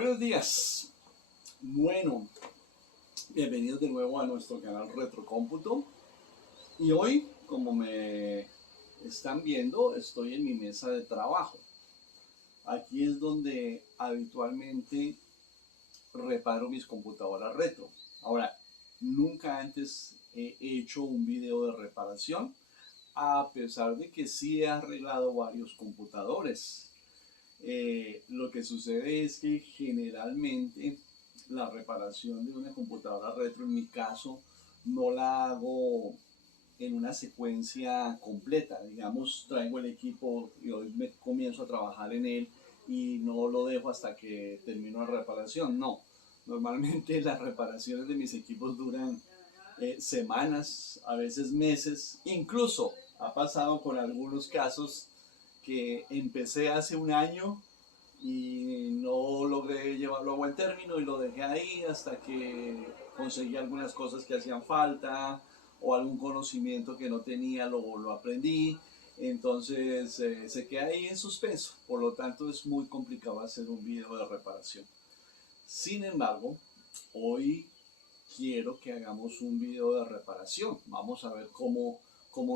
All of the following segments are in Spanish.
Buenos días. Bueno, bienvenidos de nuevo a nuestro canal Retrocómputo. Y hoy, como me están viendo, estoy en mi mesa de trabajo. Aquí es donde habitualmente reparo mis computadoras retro. Ahora, nunca antes he hecho un video de reparación, a pesar de que sí he arreglado varios computadores. Lo que sucede es que generalmente la reparación de una computadora retro, en mi caso, no la hago en una secuencia completa. Digamos, traigo el equipo y hoy me comienzo a trabajar en él y no lo dejo hasta que termino la reparación. No, normalmente las reparaciones de mis equipos duran semanas, a veces meses. Incluso ha pasado con algunos casos que empecé hace un año y no logré llevarlo a buen término y lo dejé ahí hasta que conseguí algunas cosas que hacían falta o algún conocimiento que no tenía, lo aprendí. Entonces se queda ahí en suspenso. Por lo tanto es muy complicado hacer un video de reparación. Sin embargo, hoy quiero que hagamos un video de reparación. Vamos a ver cómo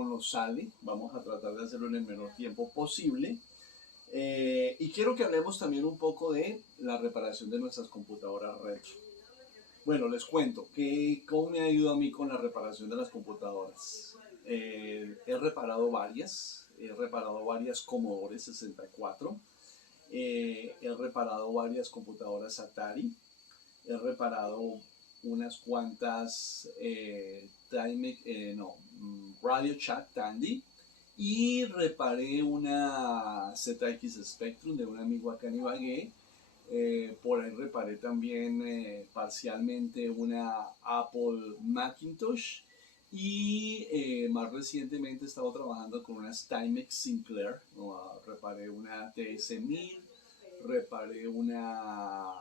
nos sale. Vamos a tratar de hacerlo en el menor tiempo posible. Y quiero que hablemos también un poco de la reparación de nuestras computadoras retro. Bueno, les cuento cómo me ha ayudado a mí con la reparación de las computadoras. He reparado varias Commodore 64, he reparado varias computadoras Atari, he reparado unas cuantas Radio Shack Tandy, y reparé una ZX Spectrum de un amigo acá en Ibagué. Por ahí reparé también parcialmente una Apple Macintosh y más recientemente he estado trabajando con unas Timex Sinclair. Reparé una TS-1000, reparé una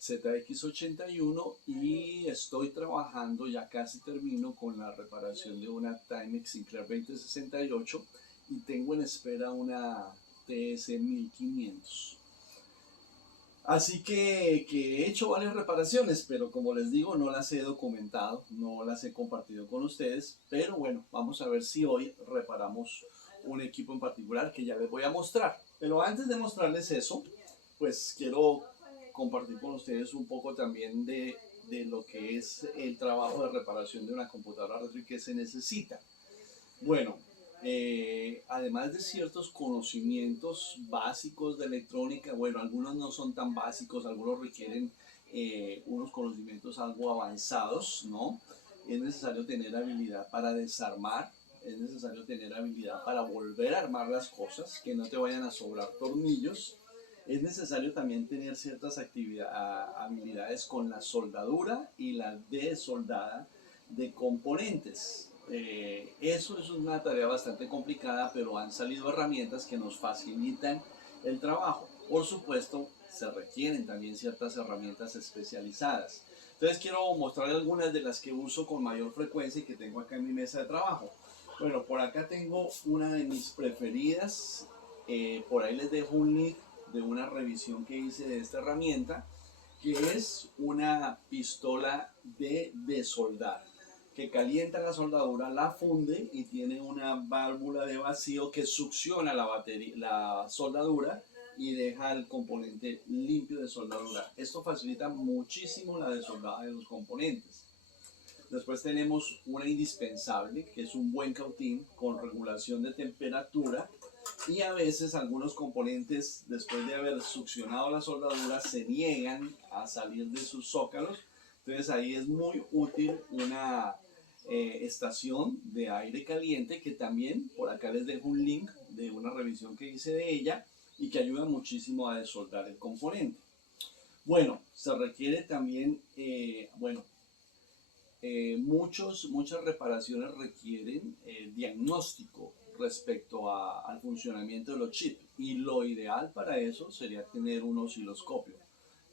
ZX81 y estoy trabajando, ya casi termino con la reparación de una Timex Sinclair 2068 y tengo en espera una TS-1500. Así que he hecho varias reparaciones, pero como les digo, no las he documentado, no las he compartido con ustedes. Pero bueno, vamos a ver si hoy reparamos un equipo en particular que ya les voy a mostrar. Pero antes de mostrarles eso, pues quiero compartir con ustedes un poco también de lo que es el trabajo de reparación de una computadora retro y qué se necesita. Bueno, además de ciertos conocimientos básicos de electrónica, bueno, algunos no son tan básicos, algunos requieren unos conocimientos algo avanzados, ¿no? Es necesario tener habilidad para desarmar, es necesario tener habilidad para volver a armar las cosas, que no te vayan a sobrar tornillos. Es necesario también tener ciertas habilidades con la soldadura y la desoldada de componentes. Eso es una tarea bastante complicada, pero han salido herramientas que nos facilitan el trabajo. Por supuesto, se requieren también ciertas herramientas especializadas. Entonces quiero mostrar algunas de las que uso con mayor frecuencia y que tengo acá en mi mesa de trabajo. Bueno, por acá tengo una de mis preferidas. Por ahí les dejo un link de una revisión que hice de esta herramienta, que es una pistola de desoldar, que calienta la soldadura, la funde y tiene una válvula de vacío que succiona la soldadura y deja el componente limpio de soldadura. Esto facilita muchísimo la desoldada de los componentes. Después tenemos una indispensable, que es un buen cautín con regulación de temperatura, y a veces algunos componentes, después de haber succionado la soldadura, se niegan a salir de sus zócalos. Entonces ahí es muy útil una estación de aire caliente, que también por acá les dejo un link de una revisión que hice de ella y que ayuda muchísimo a desoldar el componente. Bueno, se requiere también, muchas reparaciones requieren diagnóstico respecto al funcionamiento de los chips, y lo ideal para eso sería tener un osciloscopio,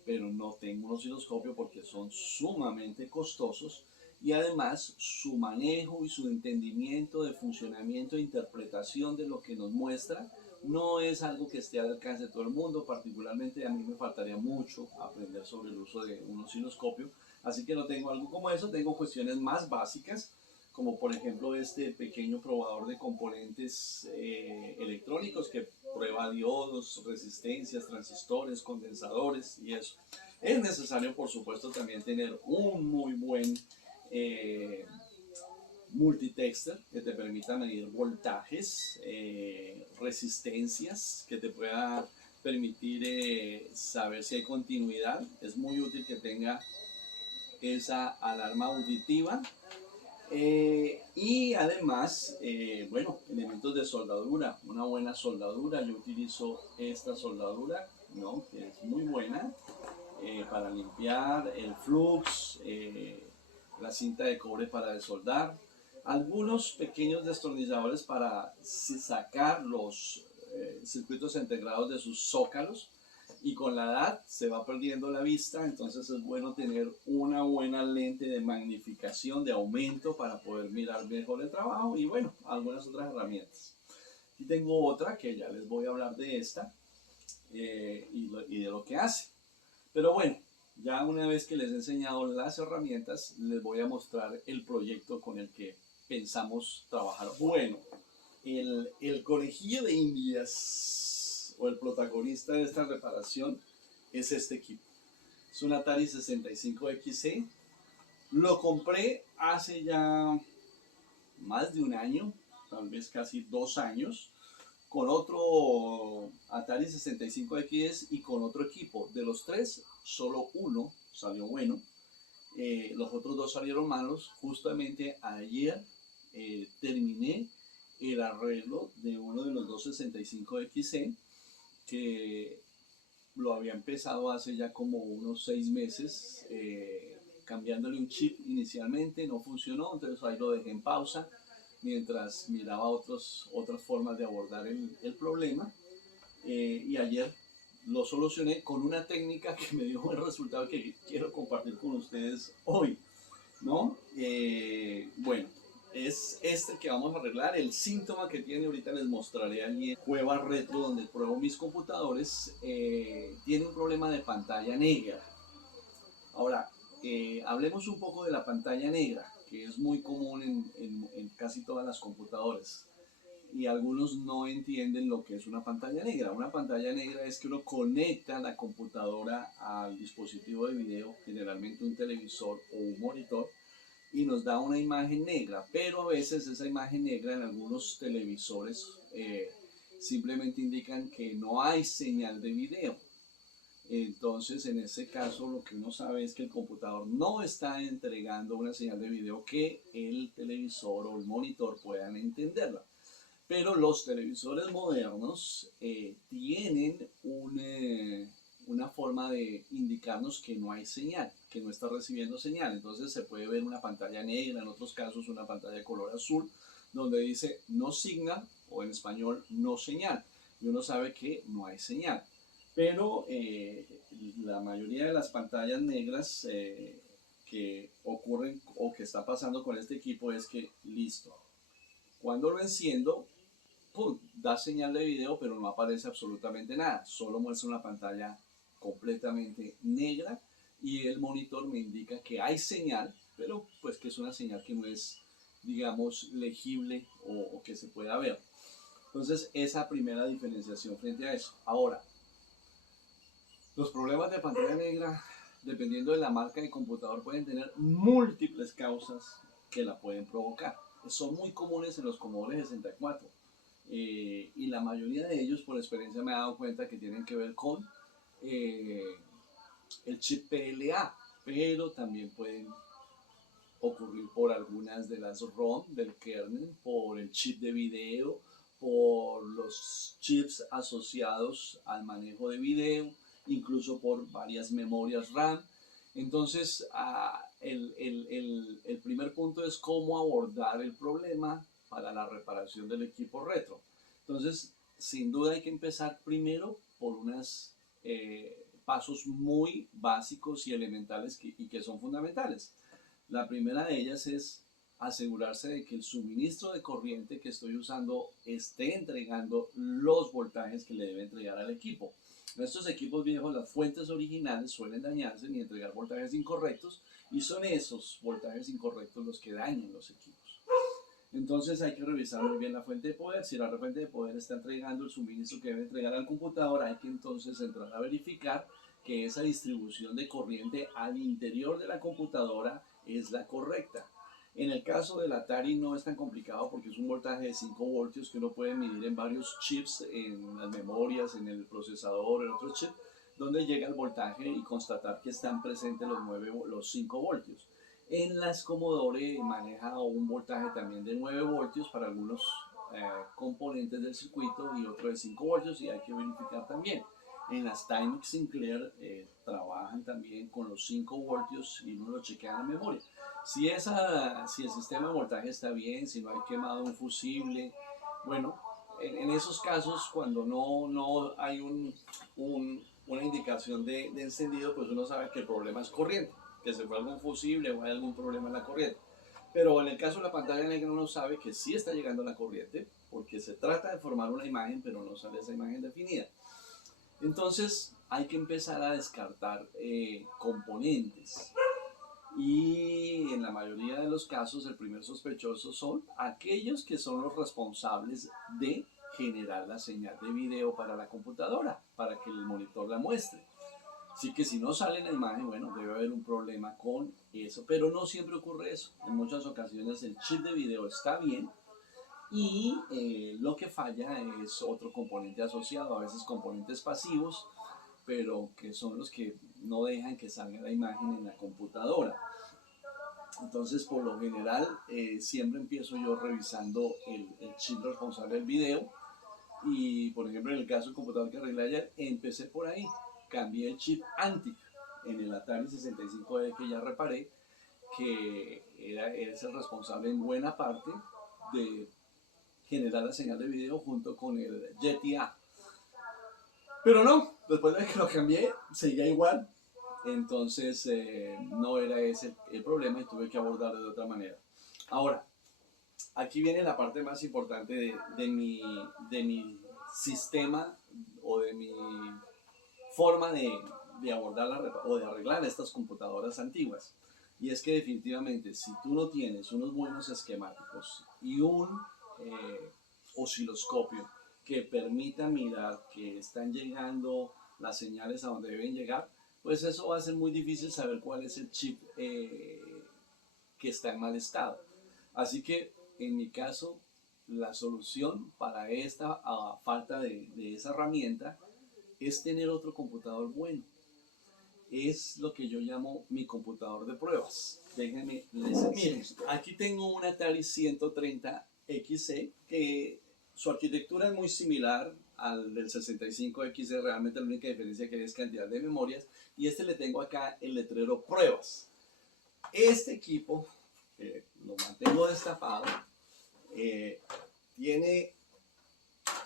pero no tengo un osciloscopio porque son sumamente costosos y además su manejo y su entendimiento de funcionamiento e interpretación de lo que nos muestra, No es algo que esté al alcance de todo el mundo, particularmente a mí me faltaría mucho aprender sobre el uso de un osciloscopio, así que no tengo algo como eso, tengo cuestiones más básicas, como por ejemplo este pequeño probador de componentes electrónicos que prueba diodos, resistencias, transistores, condensadores y eso. Es necesario, por supuesto, también tener un muy buen eh, multitexter que te permita medir voltajes, resistencias, que te pueda permitir saber si hay continuidad. Es muy útil que tenga esa alarma auditiva. Y además, bueno, elementos de soldadura, una buena soldadura. Yo utilizo esta soldadura, ¿no? Que es muy buena para limpiar el flux, la cinta de cobre para desoldar, algunos pequeños destornilladores para sacar los circuitos integrados de sus zócalos, y con la edad se va perdiendo la vista, entonces es bueno tener una buena lente de magnificación, de aumento, para poder mirar mejor el trabajo, y bueno, algunas otras herramientas. Aquí tengo otra que ya les voy a hablar de esta y de lo que hace. Pero bueno, ya una vez que les he enseñado las herramientas, les voy a mostrar el proyecto con el que pensamos trabajar. Bueno, el conejillo de Indias, o el protagonista de esta reparación, es este equipo. Es un Atari 65XC. Lo compré hace ya más de un año, tal vez casi 2 años, con otro Atari 65X y con otro equipo. De los tres, solo uno salió bueno. Los otros dos salieron malos. Justamente ayer terminé el arreglo de uno de los dos 65XC, que lo había empezado hace ya como unos 6 meses, cambiándole un chip inicialmente, no funcionó, entonces ahí lo dejé en pausa mientras miraba otras formas de abordar el problema. Y ayer lo solucioné con una técnica que me dio el resultado que quiero compartir con ustedes hoy, ¿no? Bueno, es este que vamos a arreglar. El síntoma que tiene, ahorita les mostraré allí en Cueva Retro, donde pruebo mis computadores, tiene un problema de pantalla negra. Ahora, hablemos un poco de la pantalla negra, que es muy común en casi todas las computadoras. Y algunos no entienden lo que es una pantalla negra. Una pantalla negra es que uno conecta la computadora al dispositivo de video, generalmente un televisor o un monitor, y nos da una imagen negra, pero a veces esa imagen negra en algunos televisores simplemente indican que no hay señal de video. Entonces, en ese caso, lo que uno sabe es que el computador no está entregando una señal de video que el televisor o el monitor puedan entenderla. Pero los televisores modernos tienen una forma de indicarnos que no hay señal, que no está recibiendo señal. Entonces se puede ver una pantalla negra, en otros casos una pantalla de color azul, donde dice no signal, o en español no señal. Y uno sabe que no hay señal. Pero la mayoría de las pantallas negras que ocurren o que está pasando con este equipo es que, listo, cuando lo enciendo, ¡pum!, da señal de video, pero no aparece absolutamente nada. Solo muestra una pantalla completamente negra, y el monitor me indica que hay señal, pero pues que es una señal que no es, digamos, legible o que se pueda ver. Entonces, esa primera diferenciación frente a eso. Ahora, los problemas de pantalla negra, dependiendo de la marca de computador, pueden tener múltiples causas que la pueden provocar. Son muy comunes en los Commodore 64. Y la mayoría de ellos, por experiencia, me he dado cuenta que tienen que ver con el chip PLA, pero también pueden ocurrir por algunas de las ROM del kernel, por el chip de video, por los chips asociados al manejo de video, incluso por varias memorias RAM. Entonces, el primer punto es cómo abordar el problema para la reparación del equipo retro. Entonces, sin duda hay que empezar primero por unos pasos muy básicos y elementales y que son fundamentales. La primera de ellas es asegurarse de que el suministro de corriente que estoy usando esté entregando los voltajes que le debe entregar al equipo. En estos equipos viejos las fuentes originales suelen dañarse y entregar voltajes incorrectos, y son esos voltajes incorrectos los que dañan los equipos. Entonces hay que revisar muy bien la fuente de poder. Si la fuente de poder está entregando el suministro que debe entregar al computador, hay que entonces entrar a verificar que esa distribución de corriente al interior de la computadora es la correcta. En el caso del Atari no es tan complicado porque es un voltaje de 5 voltios que uno puede medir en varios chips, en las memorias, en el procesador, en otros chips, donde llega el voltaje y constatar que están presentes los 5 voltios. En las Commodore maneja un voltaje también de 9 voltios para algunos componentes del circuito y otro de 5 voltios, y hay que verificar también. En las Timex Sinclair trabajan también con los 5 voltios y uno lo chequea en la memoria. Si el sistema de voltaje está bien, si no hay quemado un fusible, bueno, en esos casos cuando no hay una indicación de encendido, pues uno sabe que el problema es corriente, que se fue algún fusible o hay algún problema en la corriente. Pero en el caso de la pantalla negra uno sabe que sí está llegando la corriente, porque se trata de formar una imagen, pero no sale esa imagen definida. Entonces hay que empezar a descartar componentes. Y en la mayoría de los casos el primer sospechoso son aquellos que son los responsables de generar la señal de video para la computadora, para que el monitor la muestre. Así que si no sale en la imagen, bueno, debe haber un problema con eso, pero no siempre ocurre eso. En muchas ocasiones el chip de video está bien y lo que falla es otro componente asociado, a veces componentes pasivos, pero que son los que no dejan que salga la imagen en la computadora. Entonces, por lo general, siempre empiezo yo revisando el chip responsable del video. Y, por ejemplo, en el caso del computador que arreglé ayer, empecé por ahí. Cambié el chip ANTIC en el Atari 65E que ya reparé, que es el responsable en buena parte de generar la señal de video junto con el JTA. Pero no, después de que lo cambié, seguía igual. Entonces no era ese el problema y tuve que abordarlo de otra manera. Ahora, aquí viene la parte más importante de mi sistema o de mi forma de abordar o de arreglar estas computadoras antiguas. Y es que definitivamente si tú no tienes unos buenos esquemáticos y un osciloscopio que permita mirar que están llegando las señales a donde deben llegar, pues eso va a ser muy difícil saber cuál es el chip que está en mal estado. Así que en mi caso, la solución para esta falta de esa herramienta es tener otro computador bueno. Es lo que yo llamo mi computador de pruebas. Déjenme les miren, aquí tengo un Atari 130XE que su arquitectura es muy similar al del 65XE, realmente la única diferencia que hay es cantidad de memorias, y le tengo acá el letrero pruebas. Este equipo, lo mantengo destapado, tiene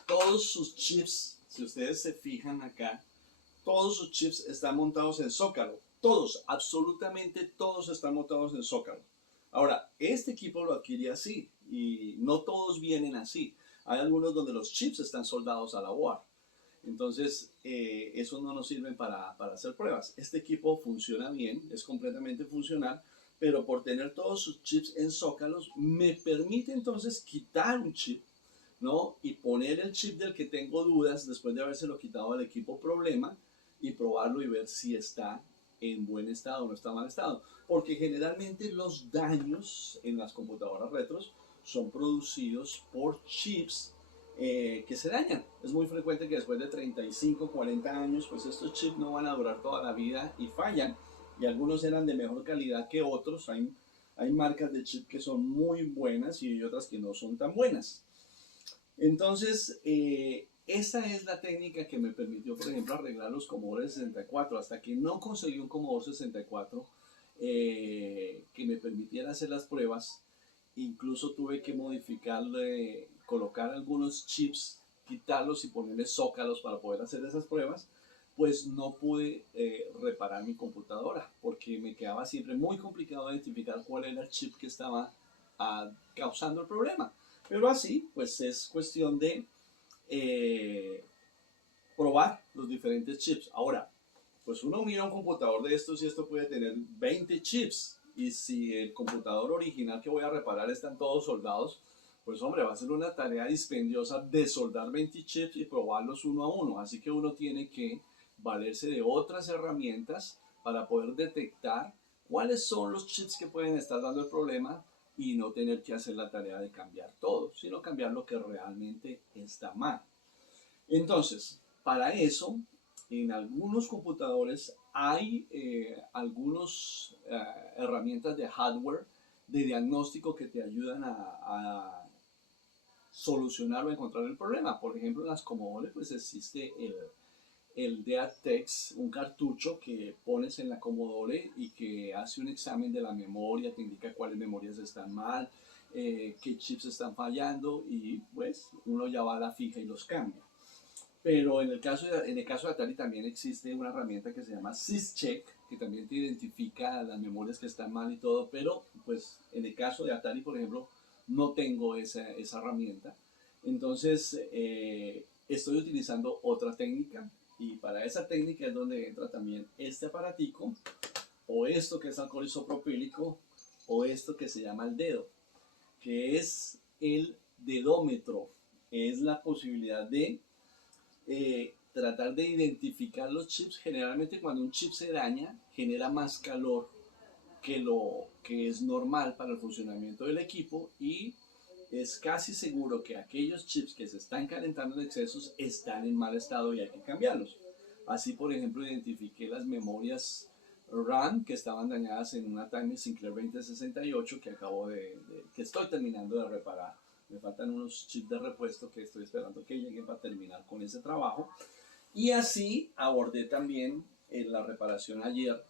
todos sus chips. Si ustedes se fijan acá, todos sus chips están montados en Zócalo. Todos, absolutamente todos están montados en Zócalo. Ahora, este equipo lo adquirí así y no todos vienen así. Hay algunos donde los chips están soldados a la board. Entonces, eso no nos sirve para hacer pruebas. Este equipo funciona bien, es completamente funcional, pero por tener todos sus chips en zócalos, me permite entonces quitar un chip, ¿no? Y poner el chip del que tengo dudas después de habérselo quitado al equipo problema y probarlo y ver si está en buen estado o no está en mal estado. Porque generalmente los daños en las computadoras retros son producidos por chips que se dañan. Es muy frecuente que después de 35, 40 años, pues estos chips no van a durar toda la vida y fallan. Y algunos eran de mejor calidad que otros. Hay marcas de chip que son muy buenas y hay otras que no son tan buenas. Entonces, esa es la técnica que me permitió, por ejemplo, arreglar los Commodore 64. Hasta que no conseguí un Commodore 64 que me permitiera hacer las pruebas, incluso tuve que modificarle, colocar algunos chips, quitarlos y ponerle zócalos para poder hacer esas pruebas. Pues no pude reparar mi computadora porque me quedaba siempre muy complicado identificar cuál era el chip que estaba causando el problema. Pero así, pues es cuestión de probar los diferentes chips. Ahora, pues uno mira un computador de estos y esto puede tener 20 chips. Y si el computador original que voy a reparar están todos soldados, pues hombre, va a ser una tarea dispendiosa de soldar 20 chips y probarlos uno a uno. Así que uno tiene que valerse de otras herramientas para poder detectar cuáles son los chips que pueden estar dando el problema y no tener que hacer la tarea de cambiar todo, sino cambiar lo que realmente está mal. Entonces, para eso, en algunos computadores hay algunas herramientas de hardware de diagnóstico que te ayudan a solucionar o encontrar el problema. Por ejemplo, en las Commodore pues existe el DeaTeX, un cartucho que pones en la Commodore y que hace un examen de la memoria, te indica cuáles memorias están mal, qué chips están fallando y pues uno ya va a la fija y los cambia. Pero en el caso de Atari también existe una herramienta que se llama SysCheck, que también te identifica las memorias que están mal y todo, pero pues en el caso de Atari, por ejemplo, no tengo esa herramienta. Entonces estoy utilizando otra técnica y para esa técnica es donde entra también este aparatico o esto que es alcohol isopropílico o esto que se llama el dedo, que es el dedómetro. Es la posibilidad de tratar de identificar los chips. Generalmente cuando un chip se daña genera más calor que lo que es normal para el funcionamiento del equipo y es casi seguro que aquellos chips que se están calentando en exceso están en mal estado y hay que cambiarlos. Así, por ejemplo, identifiqué las memorias RAM que estaban dañadas en una Time Sinclair 2068 que que estoy terminando de reparar. Me faltan unos chips de repuesto que estoy esperando que lleguen para terminar con ese trabajo. Y así abordé también en la reparación ayer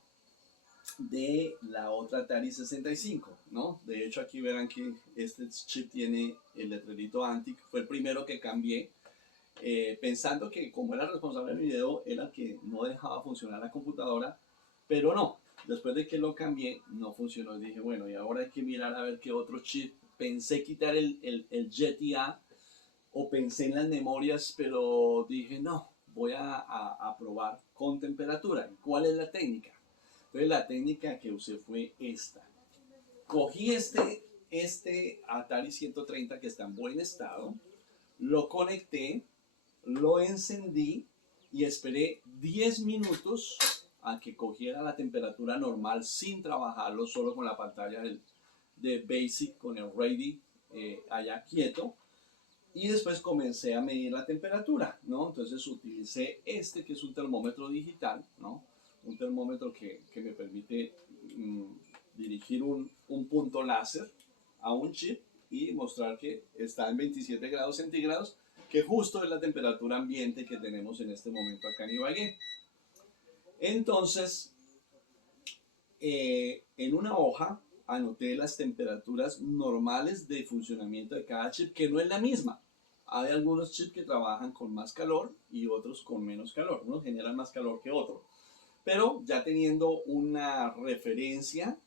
de la otra Atari 65, ¿no? De hecho aquí verán que este chip tiene el letrerito ANTI, fue el primero que cambié, pensando que como era responsable del video era el que no dejaba funcionar la computadora, pero no, después de que lo cambié no funcionó y dije bueno y ahora hay que mirar a ver qué otro chip, pensé quitar el JTA o pensé en las memorias, pero dije no, voy a probar con temperatura. ¿Cuál es la técnica? Entonces la técnica que usé fue esta. Cogí este Atari 130 que está en buen estado, lo conecté, lo encendí y esperé 10 minutos a que cogiera la temperatura normal sin trabajarlo, solo con la pantalla de Basic, con el Ready allá quieto. Y después comencé a medir la temperatura, ¿no? Entonces utilicé este que es un termómetro digital, ¿no? Un termómetro que me permite dirigir un punto láser a un chip y mostrar que está en 27 grados centígrados, que justo es la temperatura ambiente que tenemos en este momento acá en Ibagué. Entonces, en una hoja anoté las temperaturas normales de funcionamiento de cada chip, que no es la misma. Hay algunos chips que trabajan con más calor y otros con menos calor. Unos generan más calor que otros. Pero ya teniendo una referencia,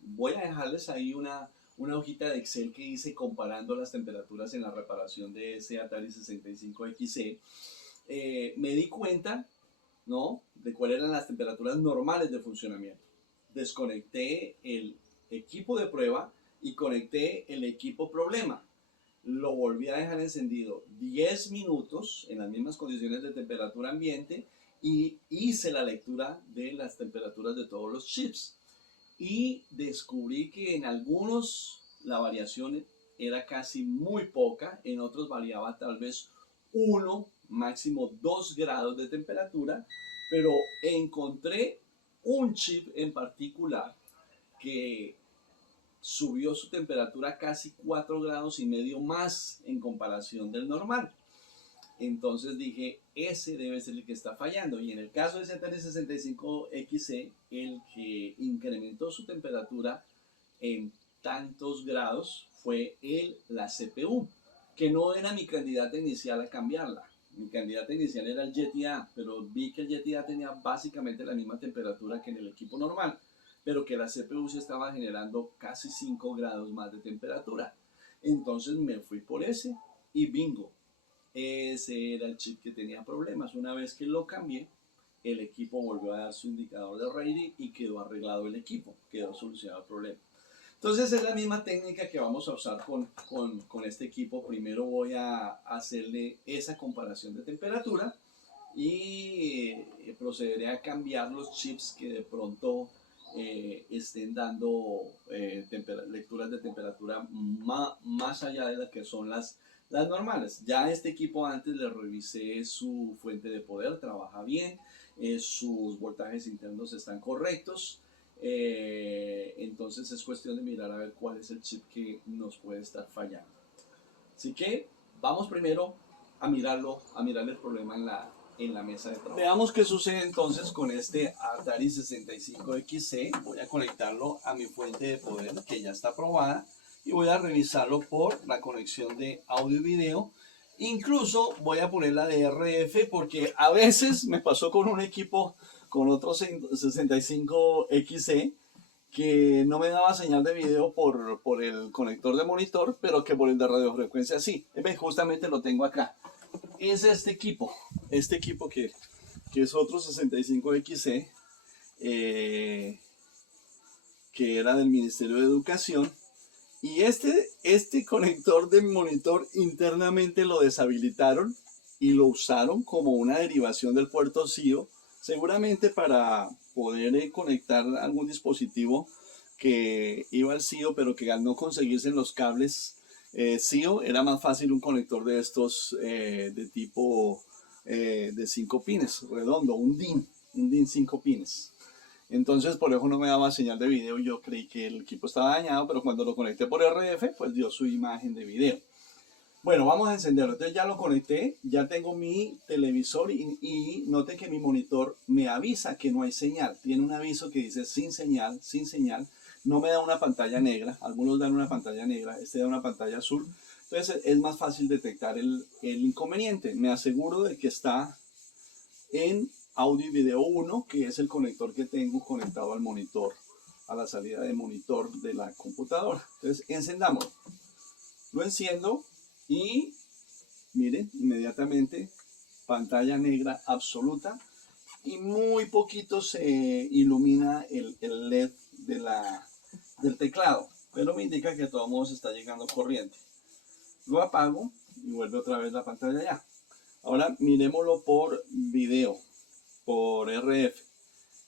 voy a dejarles ahí una hojita de Excel que hice comparando las temperaturas en la reparación de ese Atari 65XE. Me di cuenta, ¿no?, de cuáles eran las temperaturas normales de funcionamiento. Desconecté el equipo de prueba y conecté el equipo problema. Lo volví a dejar encendido 10 minutos en las mismas condiciones de temperatura ambiente y hice la lectura de las temperaturas de todos los chips y descubrí que en algunos la variación era casi muy poca, en otros variaba tal vez 1, máximo 2 grados de temperatura, pero encontré un chip en particular que subió su temperatura casi 4 grados y medio más en comparación del normal. Entonces dije, ese debe ser el que está fallando. Y en el caso de Atari 65XE, el que incrementó su temperatura en tantos grados fue la CPU, que no era mi candidata inicial a cambiarla. Mi candidata inicial era el JTA, pero vi que el JTA tenía básicamente la misma temperatura que en el equipo normal. pero que la CPU se estaba generando casi 5 grados más de temperatura. Entonces me fui por ese y bingo, ese era el chip que tenía problemas. Una vez que lo cambié, el equipo volvió a dar su indicador de rating y quedó arreglado el equipo, quedó solucionado el problema. Entonces es la misma técnica que vamos a usar con este equipo. Primero voy a hacerle esa comparación de temperatura y procederé a cambiar los chips que de pronto estén dando lecturas de temperatura más allá de las que son las normales. Ya este equipo antes le revisé su fuente de poder, trabaja bien, sus voltajes internos están correctos. Entonces es cuestión de mirar a ver cuál es el chip que nos puede estar fallando. Así que vamos primero a mirarlo, a mirar el problema en la mesa de trabajo. Veamos qué sucede entonces con este Atari 65XC. Voy a conectarlo a mi fuente de poder que ya está aprobada y voy a revisarlo por la conexión de audio y video. Incluso voy a poner la de RF porque a veces me pasó con un equipo, con otro 65XC, que no me daba señal de video por el conector de monitor, pero que por el de radiofrecuencia sí. Justamente lo tengo acá. Es este equipo que es otro 65XC, que era del Ministerio de Educación. Y este conector de monitor internamente lo deshabilitaron y lo usaron como una derivación del puerto SIO, seguramente para poder conectar algún dispositivo que iba al SIO, pero que al no conseguirse en los cables SIO, era más fácil un conector de estos de tipo de 5 pines, redondo, un DIN 5 pines. Entonces por eso no me daba señal de video, yo creí que el equipo estaba dañado, pero cuando lo conecté por RF, pues dio su imagen de video. Bueno, vamos a encenderlo. Entonces ya lo conecté, ya tengo mi televisor y noten que mi monitor me avisa que no hay señal. Tiene un aviso que dice sin señal, sin señal. No me da una pantalla negra, algunos dan una pantalla negra, este da una pantalla azul. Entonces es más fácil detectar el inconveniente. Me aseguro de que está en audio y video 1, que es el conector que tengo conectado al monitor, a la salida de monitor de la computadora. Entonces encendamos. Lo enciendo y miren, inmediatamente pantalla negra absoluta y muy poquito se ilumina el LED del teclado, pero me indica que de todos modos está llegando corriente. Lo apago y vuelve otra vez la pantalla ya. Ahora miremoslo por video, por RF.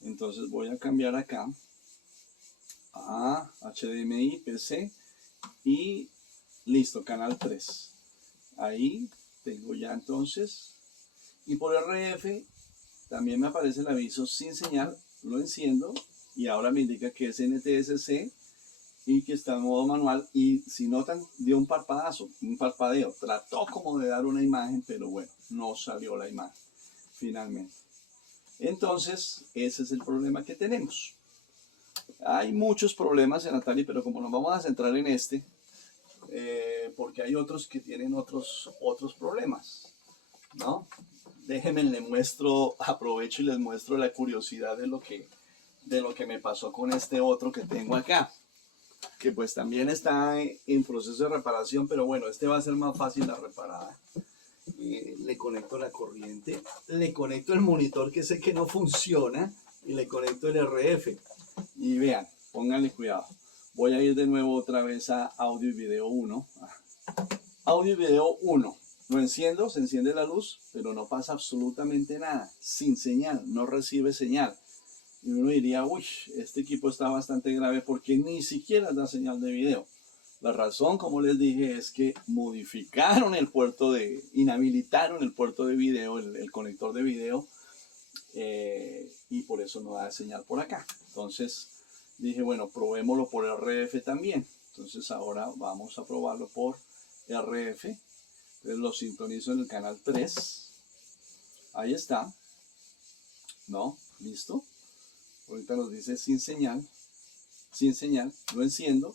Entonces voy a cambiar acá a HDMI, PC y listo, canal 3. Ahí tengo ya entonces. Y por RF también me aparece el aviso sin señal. Lo enciendo y ahora me indica que es NTSC y que está en modo manual. Y si notan, dio un parpadazo, un parpadeo. Trató como de dar una imagen, pero bueno, no salió la imagen finalmente. Entonces, ese es el problema que tenemos. Hay muchos problemas en Atari, pero como nos vamos a centrar en este, porque hay otros que tienen otros problemas, ¿no? Déjenme, les muestro, aprovecho y les muestro la curiosidad de lo que me pasó con este otro que tengo acá, que pues también está en proceso de reparación, pero bueno, este va a ser más fácil la reparada. Le conecto la corriente, le conecto el monitor que sé que no funciona y le conecto el RF. Y vean, pónganle cuidado. Voy a ir de nuevo otra vez a audio y video 1. Audio y video 1. Lo enciendo, se enciende la luz, pero no pasa absolutamente nada. Sin señal, no recibe señal. Y uno diría, uy, este equipo está bastante grave porque ni siquiera da señal de video. La razón, como les dije, es que modificaron el puerto inhabilitaron el puerto de video, el conector de video, y por eso no da señal por acá. Entonces dije, bueno, probémoslo por RF también. Entonces ahora vamos a probarlo por RF. Entonces lo sintonizo en el canal 3. Ahí está. ¿No? ¿Listo? Ahorita nos dice sin señal. Sin señal. Lo enciendo.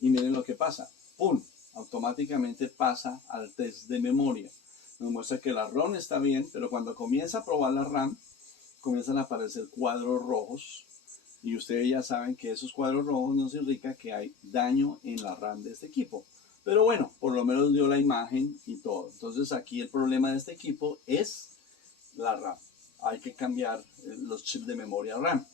Y miren lo que pasa. ¡Pum! Automáticamente pasa al test de memoria. Nos muestra que la ROM está bien, pero cuando comienza a probar la RAM, comienzan a aparecer cuadros rojos Y ustedes ya saben que esos cuadros rojos nos indican que hay daño en la RAM de este equipo. Pero bueno, por lo menos dio la imagen y todo. Entonces aquí el problema de este equipo es la RAM. Hay que cambiar los chips de memoria RAM.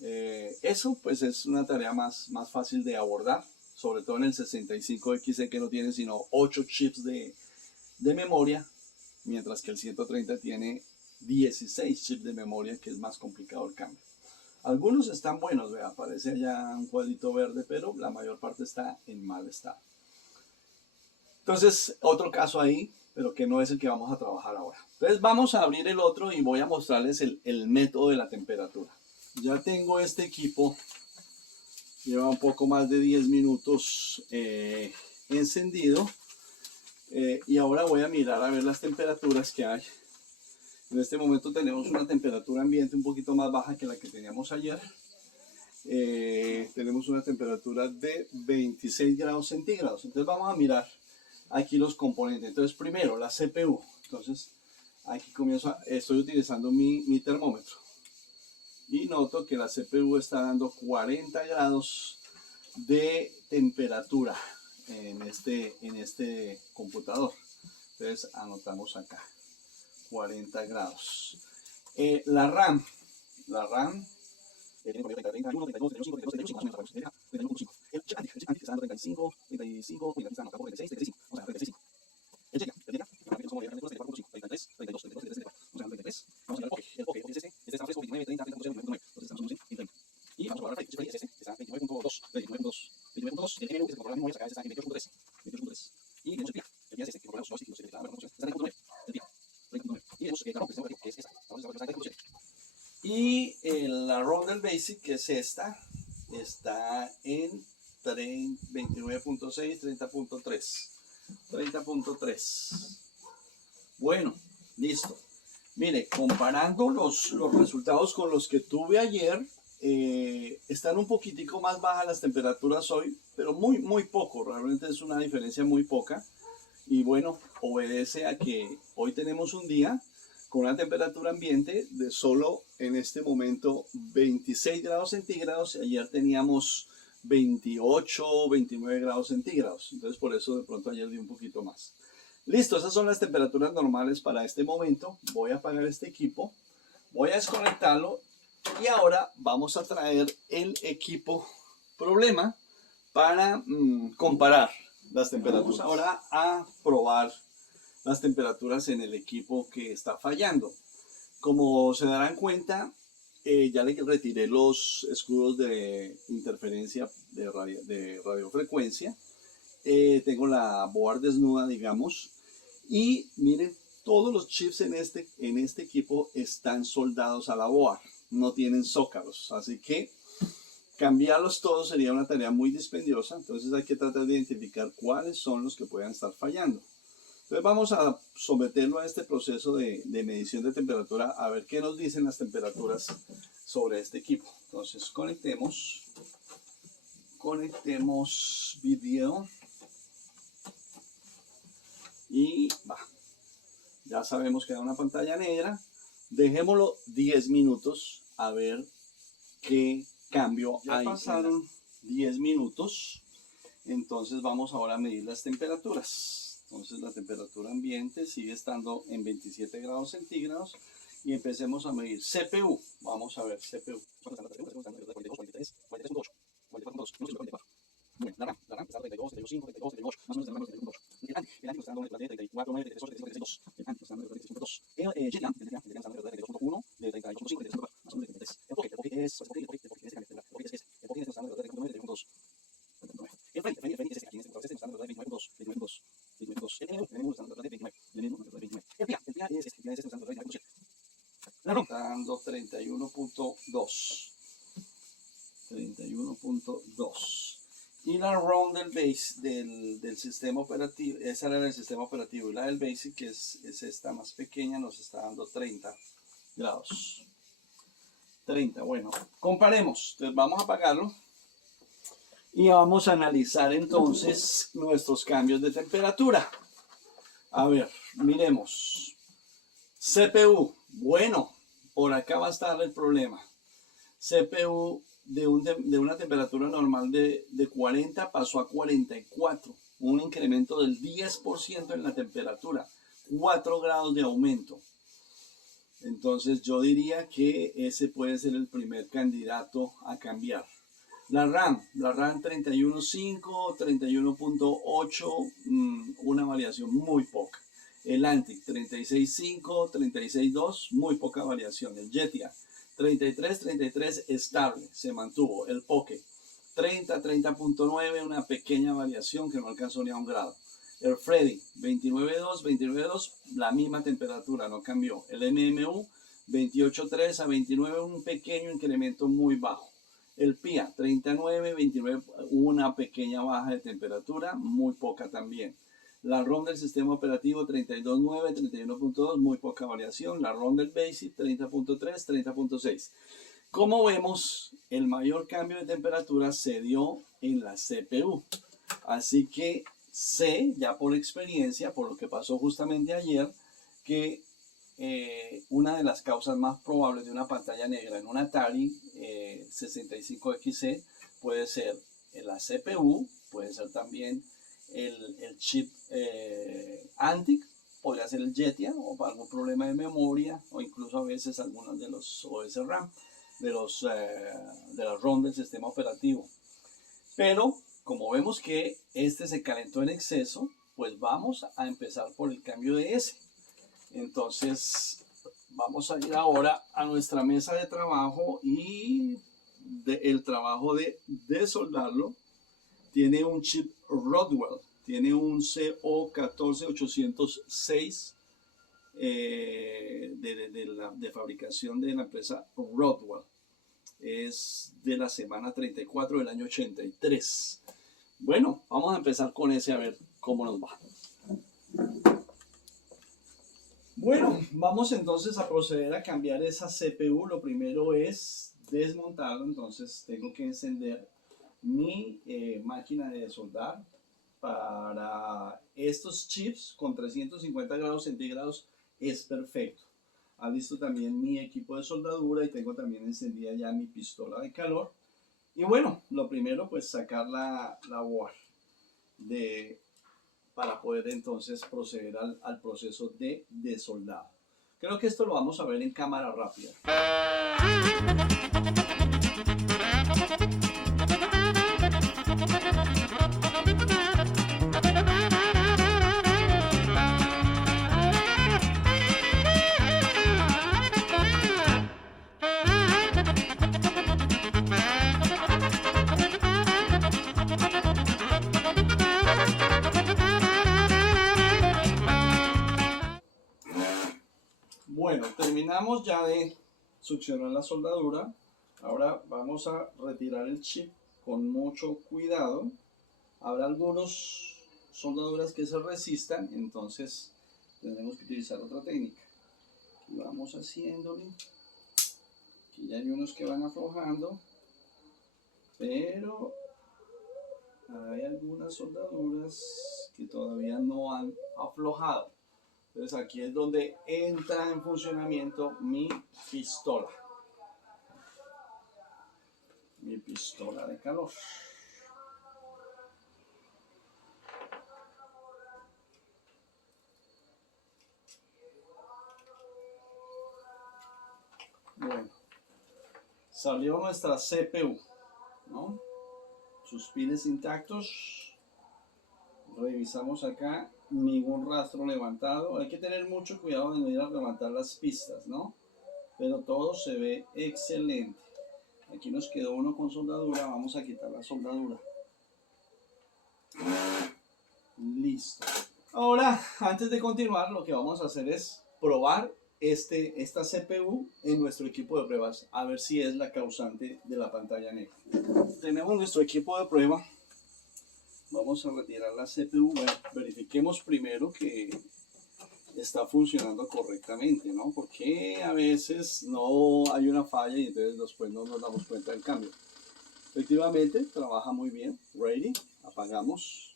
Eso pues es una tarea más fácil de abordar, sobre todo en el 65XE que no tiene sino 8 chips de memoria, mientras que el 130 tiene 16 chips de memoria, que es más complicado el cambio. Algunos están buenos, vea, aparece allá un cuadrito verde, pero la mayor parte está en mal estado. Entonces, otro caso ahí, pero que no es el que vamos a trabajar ahora. Entonces vamos a abrir el otro y voy a mostrarles el método de la temperatura. Ya tengo este equipo, lleva un poco más de 10 minutos encendido. Y ahora voy a mirar a ver las temperaturas que hay. En este momento tenemos una temperatura ambiente un poquito más baja que la que teníamos ayer. Tenemos una temperatura de 26 grados centígrados. Entonces vamos a mirar aquí los componentes. Entonces primero la CPU. Entonces aquí estoy utilizando mi termómetro. Y noto que la CPU está dando 40 grados de temperatura en este computador. Entonces anotamos acá 40 grados. La RAM tiene 31, 32, 32, 32, más o menos 31.5. El chip anti que está dando 35, 35, mira, aquí está anotado 36, 35, o sea, 35. El checa, que somos 34.5, 33, 32, 32, 33, o sea, 33. Vamos a ver el OK es este está fresco, 29, 30, 30, 29, entonces estamos en 30. Y vamos a probar el Play, es este, está 29.2, 29.2, 29.2, el GPU que se controla la memoria, acá está en 28.3, 28.3. Y tenemos el PIA es este, que controla los joysticks, está en 30.9, el PIA, 30.9. Y tenemos la ROM, que es esta, vamos a ver, está en 30.7. Y la ROM del BASIC, que es esta, está en 29.6, 30.3, 30.3. Bueno, listo. Mire, comparando los resultados con los que tuve ayer, están un poquitico más bajas las temperaturas hoy, pero muy poco, realmente es una diferencia muy poca. Y bueno, obedece a que hoy tenemos un día con una temperatura ambiente de solo en este momento 26 grados centígrados. Ayer teníamos 28, 29 grados centígrados. Entonces por eso de pronto ayer dio un poquito más. Listo, esas son las temperaturas normales para este momento. Voy a apagar este equipo. Voy a desconectarlo. Y ahora vamos a traer el equipo problema para comparar las temperaturas. Vamos ahora a probar las temperaturas en el equipo que está fallando. Como se darán cuenta, ya le retiré los escudos de interferencia de radiofrecuencia. Tengo la board desnuda, digamos. Y miren, todos los chips en este equipo están soldados a la board. No tienen zócalos. Así que cambiarlos todos sería una tarea muy dispendiosa. Entonces hay que tratar de identificar cuáles son los que puedan estar fallando. Entonces vamos a someterlo a este proceso de medición de temperatura a ver qué nos dicen las temperaturas sobre este equipo. Entonces conectemos video y va. Ya sabemos que da una pantalla negra. Dejémoslo 10 minutos a ver qué cambio hay. Ya pasaron 10 minutos. Entonces vamos ahora a medir las temperaturas. Entonces la temperatura ambiente sigue estando en 27 grados centígrados y empecemos a medir CPU. Vamos a ver CPU. Bueno, la RAM está en 32, 32, 32, 32, más o menos en el RAM está en 32. El ANTI está dando en 34, 9, 33, 33, 32. El ANTI está dando en 33.2. El GTAM está dando en 32.1, de 38.5, 33.4, más o menos de 33. El POC es este, el POC está dando en 39, 32. El FRENI es este, aquí en este computador, está dando en 29.2, 29.2. El NMU está dando en 29, el PIA es este, está dando en 29.7. La ROM está dando 31.2. 31.2. Y la ROM del BASIC, del sistema operativo, esa era el sistema operativo, y la del BASIC, que es esta más pequeña, nos está dando 30 grados. 30, bueno, comparemos. Entonces vamos a apagarlo y vamos a analizar entonces nuestros cambios de temperatura. A ver, miremos. CPU, bueno, por acá va a estar el problema. CPU de una temperatura normal de 40 pasó a 44, un incremento del 10% en la temperatura, 4 grados de aumento. Entonces yo diría que ese puede ser el primer candidato a cambiar. La RAM 31.5, 31.8, una variación muy poca. El Antic 36.5, 36.2, muy poca variación. El Jetia 33 estable, se mantuvo. El Poke 30.9, una pequeña variación que no alcanzó ni a un grado. El Freddy 29.2, la misma temperatura, no cambió. El MMU 28.3 a 29, un pequeño incremento muy bajo. El PIA 29, una pequeña baja de temperatura, muy poca también. La ROM del sistema operativo 32.9, 31.2, muy poca variación. La ROM del BASIC 30.3, 30.6. Como vemos, el mayor cambio de temperatura se dio en la CPU. Así que sé, ya por experiencia, por lo que pasó justamente ayer, que una de las causas más probables de una pantalla negra en un Atari 65XC puede ser la CPU, puede ser también el chip Antic, podría ser el Jetia o algún problema de memoria o incluso a veces algunos de los OS RAM, de la ROM del sistema operativo. Pero como vemos que este se calentó en exceso, pues vamos a empezar por el cambio de ese. Entonces vamos a ir ahora a nuestra mesa de trabajo y el trabajo de desoldarlo. Tiene un chip Rodwell, tiene un CO14806 de fabricación de la empresa Rodwell. Es de la semana 34 del año 83. Bueno, vamos a empezar con ese a ver cómo nos va. Bueno, vamos entonces a proceder a cambiar esa CPU. Lo primero es desmontarlo, entonces tengo que encender mi máquina de soldar. Para estos chips con 350 grados centígrados es perfecto. Ha visto también mi equipo de soldadura y tengo también encendida ya mi pistola de calor. Y bueno, lo primero pues sacar la board para poder entonces proceder al proceso de desoldado. Creo que esto lo vamos a ver en cámara rápida. Bueno, terminamos ya de succionar la soldadura. Ahora vamos a retirar el chip con mucho cuidado. Habrá algunas soldaduras que se resistan, entonces tendremos que utilizar otra técnica. Aquí vamos haciéndole. Aquí ya hay unos que van aflojando, pero hay algunas soldaduras que todavía no han aflojado. Entonces aquí es donde entra en funcionamiento mi pistola de calor. Bueno, salió nuestra CPU, ¿no? Sus pines intactos. Revisamos acá, ningún rastro levantado. Hay que tener mucho cuidado de no ir a levantar las pistas, ¿no? Pero todo se ve excelente. Aquí nos quedó uno con soldadura, vamos a quitar la soldadura. Listo. Ahora, antes de continuar, lo que vamos a hacer es probar esta CPU en nuestro equipo de pruebas, a ver si es la causante de la pantalla negra. Tenemos nuestro equipo de prueba. Vamos a retirar la CPU. Bueno, verifiquemos primero que está funcionando correctamente, ¿no? Porque a veces no hay una falla y entonces después no nos damos cuenta del cambio. Efectivamente, trabaja muy bien. Ready. Apagamos.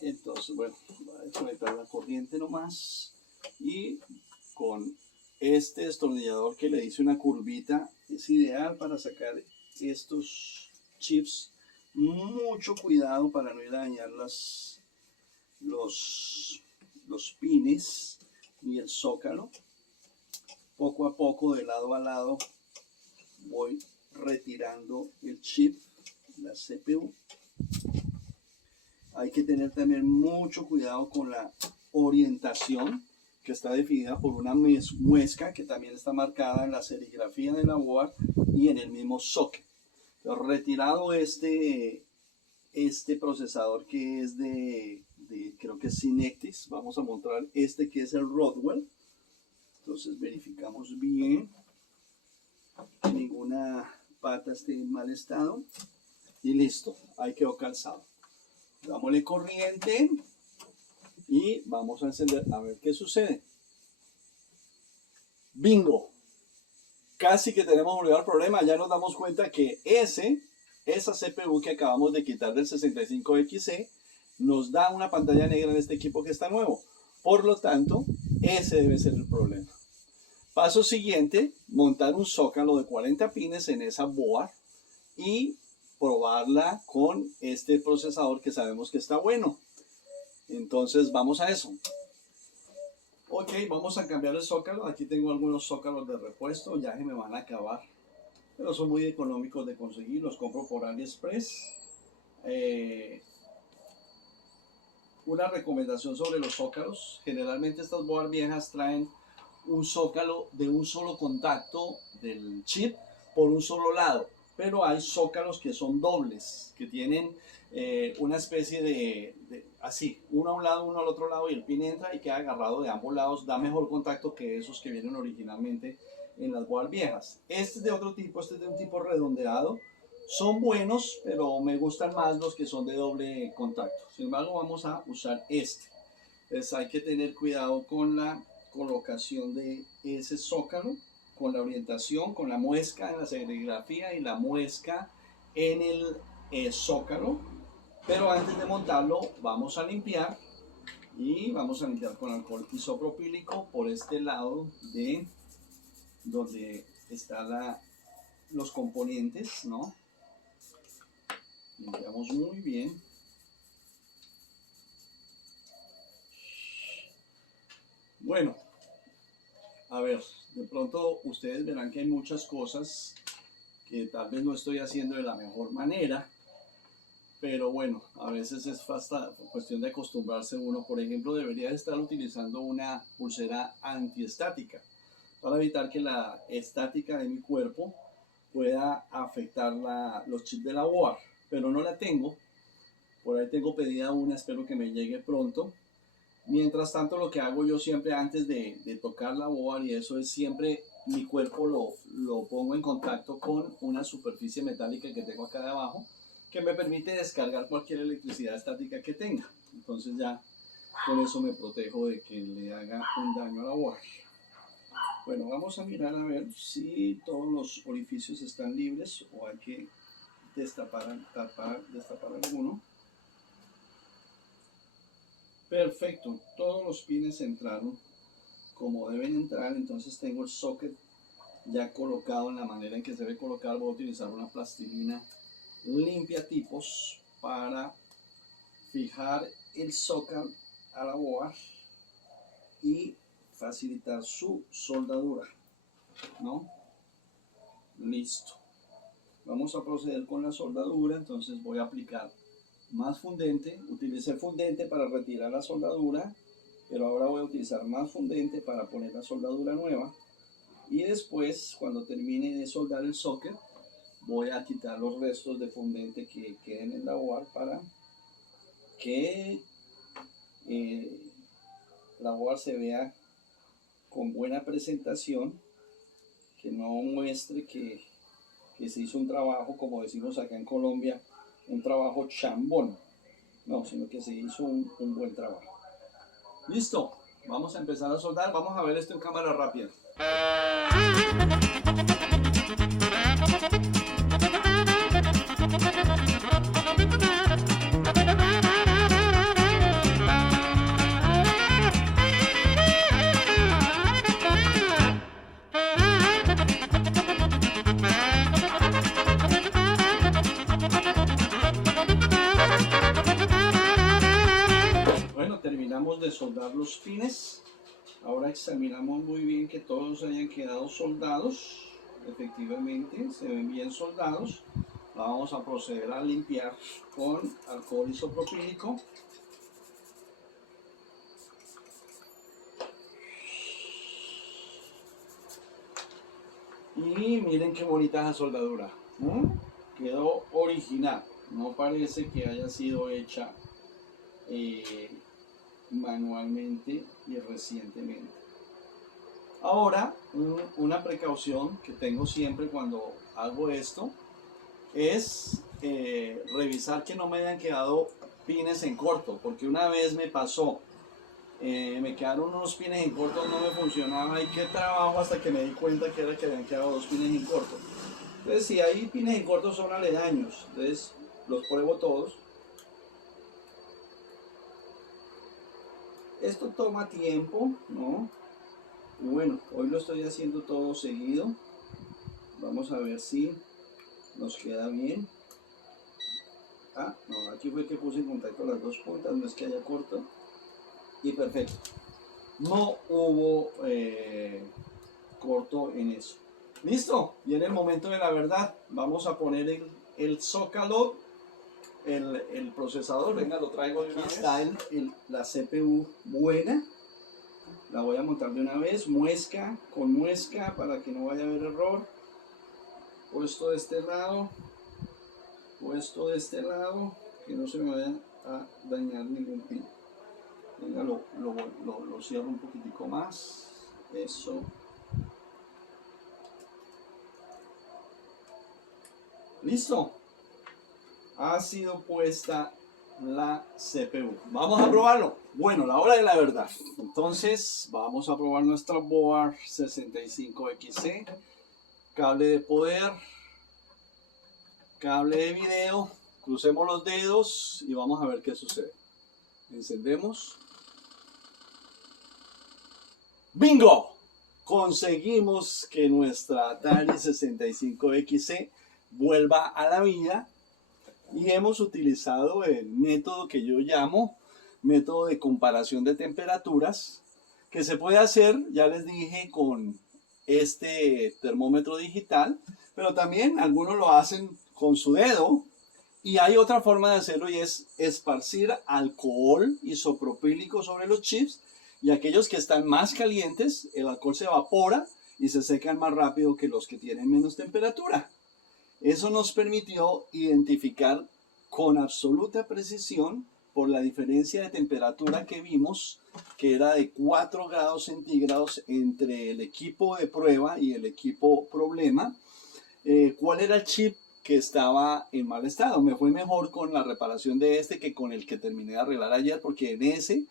Entonces, bueno, voy a conectar la corriente nomás. Y con este destornillador que le hice una curvita, es ideal para sacar estos chips. Mucho cuidado para no ir a dañar los pines ni el zócalo. Poco a poco, de lado a lado, voy retirando el chip, la CPU. Hay que tener también mucho cuidado con la orientación, que está definida por una muesca que también está marcada en la serigrafía de la board y en el mismo socket. Entonces, retirado este procesador que es creo que es Synectis, vamos a mostrar este que es el Rodwell. Entonces verificamos bien que ninguna pata esté en mal estado y listo, ahí quedó calzado. Dámosle corriente y vamos a encender a ver qué sucede. Bingo, casi que tenemos un el problema. Ya nos damos cuenta que esa CPU que acabamos de quitar del 65XE nos da una pantalla negra en este equipo que está nuevo. Por lo tanto, ese debe ser el problema. Paso siguiente, montar un zócalo de 40 pines en esa board y probarla con este procesador que sabemos que está bueno. Entonces vamos a eso. Ok, vamos a cambiar el zócalo. Aquí tengo algunos zócalos de repuesto, ya que me van a acabar, pero son muy económicos de conseguir. Los compro por AliExpress. Una recomendación sobre los zócalos: generalmente estas board viejas traen un zócalo de un solo contacto del chip por un solo lado, pero hay zócalos que son dobles, que tienen una especie de así, uno a un lado, uno al otro lado, y el pin entra y queda agarrado de ambos lados. Da mejor contacto que esos que vienen originalmente en las board viejas. Este es de otro tipo, este es de un tipo redondeado. Son buenos, pero me gustan más los que son de doble contacto. Sin embargo, vamos a usar este. Entonces hay que tener cuidado con la colocación de ese zócalo, con la orientación, con la muesca en la serigrafía y la muesca en el zócalo. Pero antes de montarlo vamos a limpiar, y vamos a limpiar con alcohol isopropílico por este lado de donde están los componentes, ¿no? Limpiamos muy bien. Bueno, a ver, de pronto ustedes verán que hay muchas cosas que tal vez no estoy haciendo de la mejor manera, pero bueno, a veces es hasta cuestión de acostumbrarse uno. Por ejemplo, debería estar utilizando una pulsera antiestática para evitar que la estática de mi cuerpo pueda afectar los chips de la board, pero no la tengo. Por ahí tengo pedida una, espero que me llegue pronto. Mientras tanto, lo que hago yo siempre antes de tocar la board y eso es siempre mi cuerpo lo pongo en contacto con una superficie metálica que tengo acá de abajo, que me permite descargar cualquier electricidad estática que tenga. Entonces ya con eso me protejo de que le haga un daño a la board. Bueno, vamos a mirar a ver si todos los orificios están libres o hay que destapar alguno. Perfecto, todos los pines entraron como deben entrar. Entonces tengo el socket ya colocado en la manera en que se debe colocar. Voy a utilizar una plastilina limpia tipos para fijar el socket a la board y facilitar su soldadura, ¿no? Listo. Vamos a proceder con la soldadura. Entonces voy a aplicar más fundente. Utilicé fundente para retirar la soldadura, pero ahora voy a utilizar más fundente para poner la soldadura nueva. Y después, cuando termine de soldar el socket, voy a quitar los restos de fundente que queden en la board para que la board se vea con buena presentación, que no muestre que se hizo un trabajo, como decimos acá en Colombia, un trabajo chambón, no, sino que se hizo un buen trabajo. Listo, vamos a empezar a soldar. Vamos a ver esto en cámara rápida. terminamos de soldar los pines. Ahora examinamos muy bien que todos hayan quedado soldados. Efectivamente, se ven bien soldados. Vamos a proceder a limpiar con alcohol isopropílico. Y miren qué bonita esa soldadura. Quedó original. No parece que haya sido hecha manualmente y recientemente. Ahora, una precaución que tengo siempre cuando hago esto es revisar que no me hayan quedado pines en corto, porque una vez me pasó, me quedaron unos pines en corto, no me funcionaba y qué trabajo hasta que me di cuenta que era que habían quedado dos pines en corto. Entonces, si hay pines en corto son aledaños, entonces los pruebo todos. Esto toma tiempo, ¿no? Bueno, hoy lo estoy haciendo todo seguido. Vamos a ver si nos queda bien. Ah, no, aquí fue que puse en contacto las dos puntas, no es que haya corto. Y perfecto. No hubo corto en eso. Listo, viene el momento de la verdad. Vamos a poner el zócalo, el procesador. Venga, lo traigo de una vez. Está la CPU buena. La voy a montar de una vez, muesca con muesca para que no vaya a haber error. Puesto de este lado, puesto de este lado, que no se me vaya a dañar ningún pin. Venga, lo cierro un poquitico más. Eso. Listo. Ha sido puesta la CPU. Vamos a probarlo. Bueno, la hora de la verdad. Entonces, vamos a probar nuestra board 65XC. Cable de poder. Cable de video. Crucemos los dedos y vamos a ver qué sucede. Encendemos. ¡Bingo! Conseguimos que nuestra Atari 65XC vuelva a la vida. Y hemos utilizado el método que yo llamo método de comparación de temperaturas, que se puede hacer, ya les dije, con este termómetro digital, pero también algunos lo hacen con su dedo. Y hay otra forma de hacerlo y es esparcir alcohol isopropílico sobre los chips, y aquellos que están más calientes, el alcohol se evapora y se secan más rápido que los que tienen menos temperatura. Eso nos permitió identificar con absoluta precisión, por la diferencia de temperatura que vimos, que era de 4 grados centígrados entre el equipo de prueba y el equipo problema, cuál era el chip que estaba en mal estado. Me fue mejor con la reparación de este que con el que terminé de arreglar ayer, porque en ese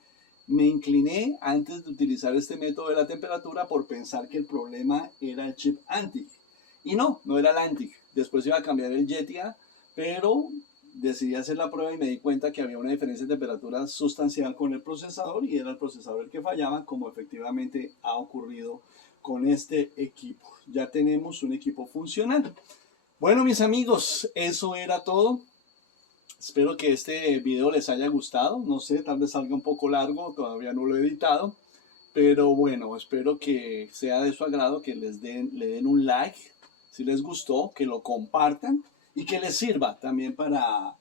me incliné antes de utilizar este método de la temperatura por pensar que el problema era el chip ANTIC. Y no era el ANTIC. Después iba a cambiar el Jetia, pero decidí hacer la prueba y me di cuenta que había una diferencia de temperatura sustancial con el procesador y era el procesador el que fallaba, como efectivamente ha ocurrido con este equipo. Ya tenemos un equipo funcional. Bueno, mis amigos, eso era todo. Espero que este video les haya gustado. No sé, tal vez salga un poco largo, todavía no lo he editado. Pero bueno, espero que sea de su agrado, que le den un like si les gustó, que lo compartan y que les sirva también para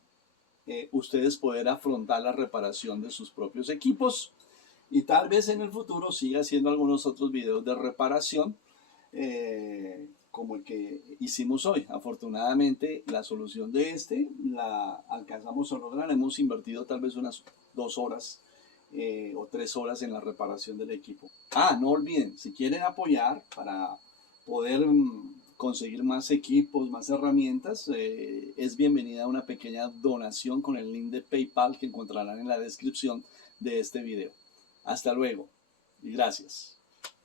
ustedes poder afrontar la reparación de sus propios equipos. Y tal vez en el futuro siga haciendo algunos otros videos de reparación como el que hicimos hoy. Afortunadamente la solución de este la alcanzamos a lograr. Hemos invertido tal vez unas 2 horas o 3 horas en la reparación del equipo. No olviden, si quieren apoyar para poder conseguir más equipos, más herramientas, es bienvenida una pequeña donación con el link de PayPal que encontrarán en la descripción de este video. Hasta luego y gracias.